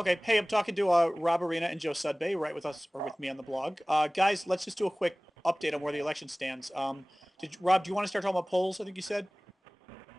Okay. Hey, I'm talking to Rob Arena and Joe Sudbay, right with us or with me on the blog. Guys, let's just do a quick update on where the election stands. Rob, do you want to start talking about polls? I think you said.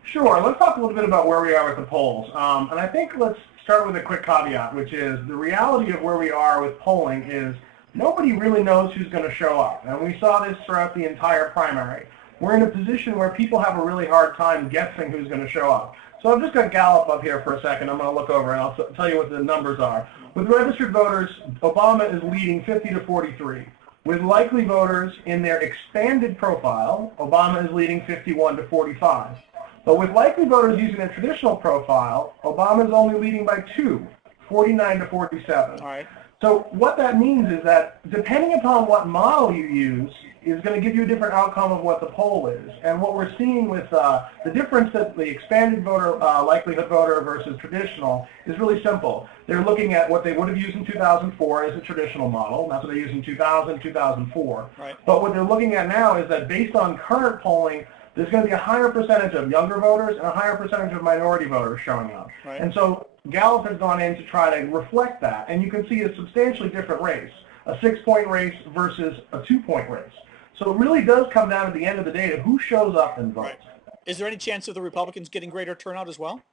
Sure. Let's talk a little bit about where we are with the polls. And I think let's start with a quick caveat, which is the reality of where we are with polling is nobody really knows who's going to show up. And we saw this throughout the entire primary. We're in a position where people have a really hard time guessing who's going to show up. So I'm just going to Gallup up here for a second. I'm going to look over and I'll tell you what the numbers are. With registered voters, Obama is leading 50 to 43. With likely voters in their expanded profile, Obama is leading 51 to 45. But with likely voters using a traditional profile, Obama is only leading by 2, 49 to 47. All right. So what that means is that depending upon what model you use is going to give you a different outcome of what the poll is. And what we're seeing with the difference that the expanded voter, likelihood voter versus traditional is really simple. They're looking at what they would have used in 2004 as a traditional model. That's what they used in 2000, 2004. Right. But what they're looking at now is that based on current polling, there's going to be a higher percentage of younger voters and a higher percentage of minority voters showing up. Right. And so Gallup has gone in to try to reflect that. And you can see a substantially different race, a 6-point race versus a 2-point race. So it really does come down at the end of the day to who shows up and votes. Right. Is there any chance of the Republicans getting greater turnout as well?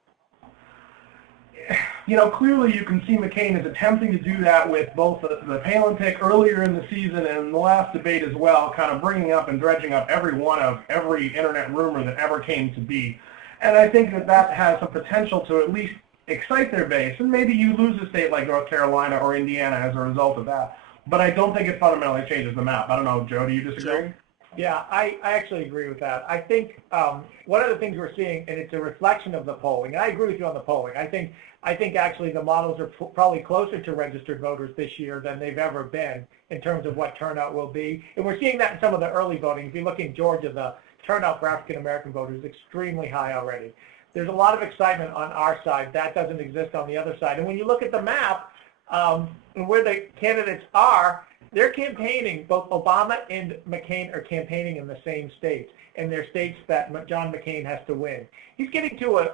You know, clearly you can see McCain is attempting to do that with both the Palin pick earlier in the season and the last debate as well, kind of bringing up and dredging up every internet rumor that ever came to be. And I think that that has some potential to at least excite their base. And maybe you lose a state like North Carolina or Indiana as a result of that. But I don't think it fundamentally changes the map. I don't know, Joe, do you disagree? Yeah, I actually agree with that. I think one of the things we're seeing, and it's a reflection of the polling, and I agree with you on the polling. I think actually the models are probably closer to registered voters this year than they've ever been in terms of what turnout will be. And we're seeing that in some of the early voting. If you look in Georgia, the turnout for African-American voters is extremely high already. There's a lot of excitement on our side. That doesn't exist on the other side. And when you look at the map and where the candidates are, they're campaigning, both Obama and McCain are campaigning in the same states, and they're states that John McCain has to win. He's getting to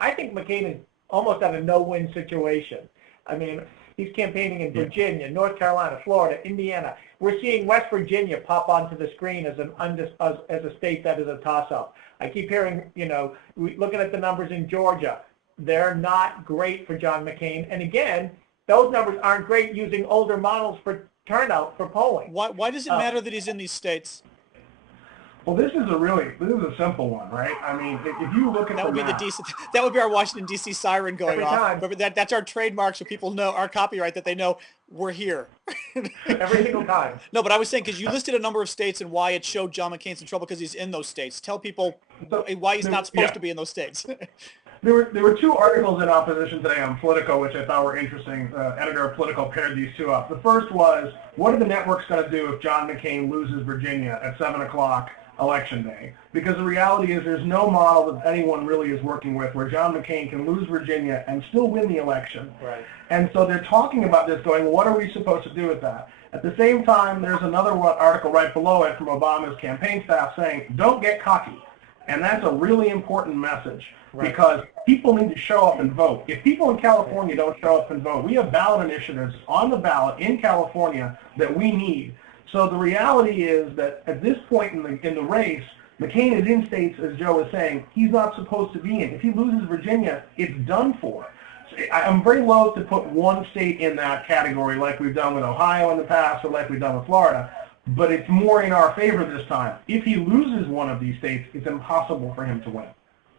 I think McCain is almost at a no-win situation. I mean, he's campaigning in Virginia, North Carolina, Florida, Indiana. We're seeing West Virginia pop onto the screen as a state that is a toss-up. I keep hearing, looking at the numbers in Georgia, they're not great for John McCain. And again, those numbers aren't great using older models for turnout for polling. Why does it matter that he's in these states? Well, this is a simple one, right? I mean, if you look at that would the be map, that would be our Washington D.C. siren going Every off. time. But that's our trademark, so people know our copyright, that they know we're here. Every single time. No, but I was saying, because you listed a number of states and why it showed John McCain's in trouble because he's in those states. Tell people why he's not supposed to be in those states. There were two articles in opposition today on Politico, which I thought were interesting. Editor of Politico paired these two up. The first was, what are the networks going to do if John McCain loses Virginia at 7 o'clock Election Day? Because the reality is there's no model that anyone really is working with where John McCain can lose Virginia and still win the election. Right. And so they're talking about this going, what are we supposed to do with that? At the same time, there's another article right below it from Obama's campaign staff saying, don't get cocky. And that's a really important message. Right. Because people need to show up and vote. If people in California don't show up and vote, we have ballot initiatives on the ballot in California that we need. So the reality is that at this point in the race, McCain is in states, as Joe was saying, he's not supposed to be in. If he loses Virginia, it's done for. I'm very loath to put one state in that category like we've done with Ohio in the past or like we've done with Florida, but it's more in our favor this time. If he loses one of these states, it's impossible for him to win.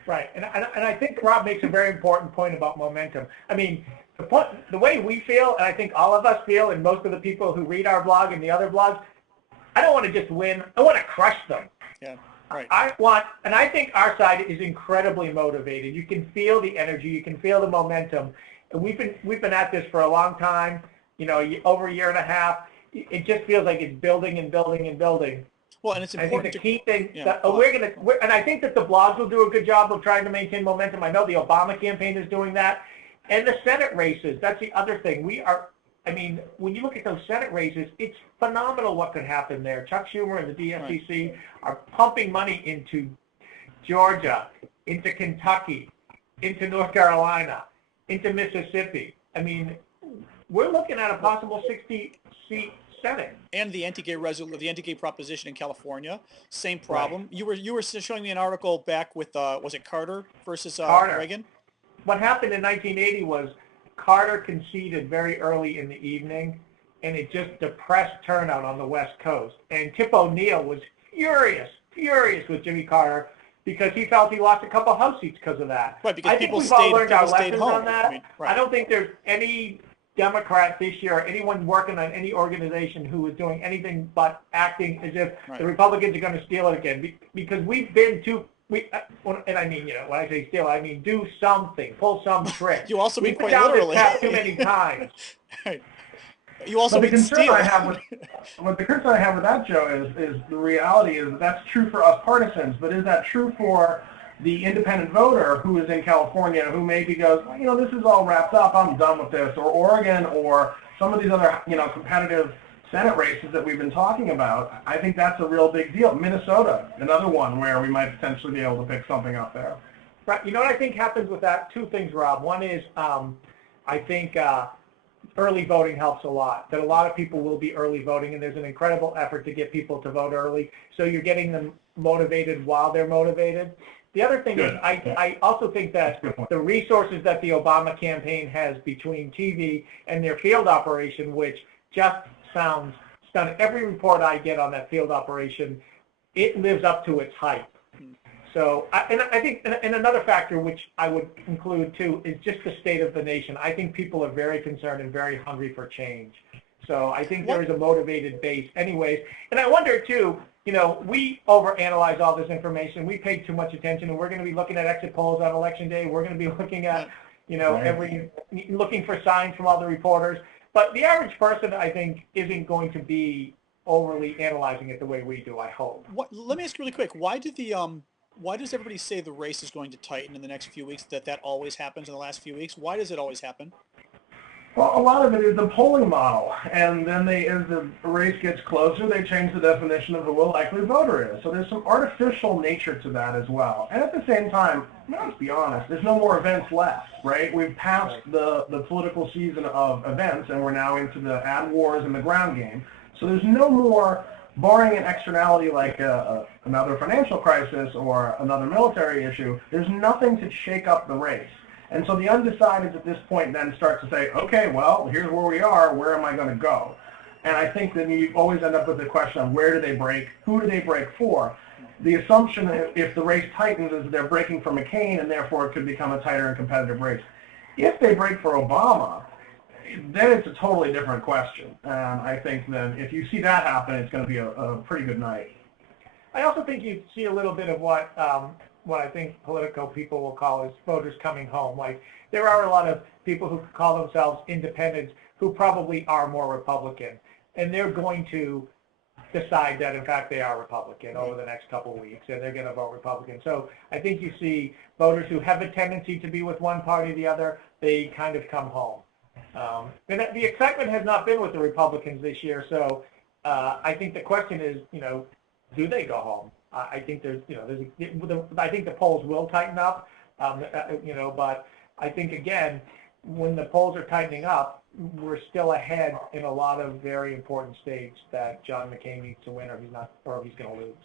Right, and I think Rob makes a very important point about momentum. I mean, the way we feel, and I think all of us feel, and most of the people who read our blog and the other blogs, I don't want to just win. I want to crush them. Yeah, right. And I think our side is incredibly motivated. You can feel the energy. You can feel the momentum. And we've been at this for a long time. Over a year and a half. It just feels like it's building and building and building. Well, and it's important. I think the key thing and I think that the blogs will do a good job of trying to maintain momentum. I know the Obama campaign is doing that, and the Senate races. That's the other thing. When you look at those Senate races, it's phenomenal what could happen there. Chuck Schumer and the DSCC are pumping money into Georgia, into Kentucky, into North Carolina, into Mississippi. I mean, we're looking at a possible 60-seat Senate. And the anti-gay proposition in California, same problem. Right. You were showing me an article back with was it Carter versus Carter. Reagan? What happened in 1980 was Carter conceded very early in the evening, and it just depressed turnout on the West Coast. And Tip O'Neill was furious with Jimmy Carter because he felt he lost a couple House seats because of that. Right, because I think we've all learned our lessons on that. I mean, right. I don't think there's any Democrat this year, or anyone working on any organization who is doing anything but acting as if the Republicans are going to steal it again, because we've been too. And I mean, when I say steal, I mean do something, pull some trick. You also mean quite down literally. This path too many times. Right. You also mean steal. The concern I have with that, Joe, is the reality is that's true for us partisans, but is that true for the independent voter who is in California, who maybe goes, this is all wrapped up, I'm done with this, or Oregon, or some of these other, competitive Senate races that we've been talking about? I think that's a real big deal. Minnesota, another one where we might potentially be able to pick something up there. Right. You know what I think happens with that? Two things, Rob. One is I think early voting helps a lot, that a lot of people will be early voting, and there's an incredible effort to get people to vote early, so you're getting them motivated while they're motivated. The other thing is I also think that the resources that the Obama campaign has between TV and their field operation, which just sounds stunning. Every report I get on that field operation, it lives up to its hype. So, I think, and another factor which I would include too is just the state of the nation. I think people are very concerned and very hungry for change. So I think there is a motivated base anyways. And I wonder too, we overanalyze all this information. We pay too much attention, and we're going to be looking at exit polls on election day. We're going to be looking at, looking for signs from all the reporters. But the average person, I think, isn't going to be overly analyzing it the way we do, I hope. Let me ask you really quick. Why does everybody say the race is going to tighten in the next few weeks, that always happens in the last few weeks? Why does it always happen? Well, a lot of it is the polling model, and then as the race gets closer, they change the definition of who a likely voter is. So there's some artificial nature to that as well. And at the same time, let's be honest, there's no more events left, right? We've passed the political season of events, and we're now into the ad wars and the ground game. So there's no more, barring an externality like another financial crisis or another military issue, there's nothing to shake up the race. And so the undecideds at this point then start to say, okay, well, here's where we are, where am I going to go? And I think that you always end up with the question of where do they break, who do they break for? The assumption if the race tightens is they're breaking for McCain, and therefore it could become a tighter and competitive race. If they break for Obama, then it's a totally different question. And I think then if you see that happen, it's going to be a pretty good night. I also think you see a little bit of what I think political people will call is voters coming home. Like, there are a lot of people who call themselves independents who probably are more Republican, and they're going to decide that in fact they are Republican over the next couple of weeks, and they're going to vote Republican. So I think you see voters who have a tendency to be with one party or the other, they kind of come home. And the excitement has not been with the Republicans this year, so I think the question is, do they go home? I think I think the polls will tighten up, but I think again, when the polls are tightening up, we're still ahead in a lot of very important states that John McCain needs to win, or he's going to lose.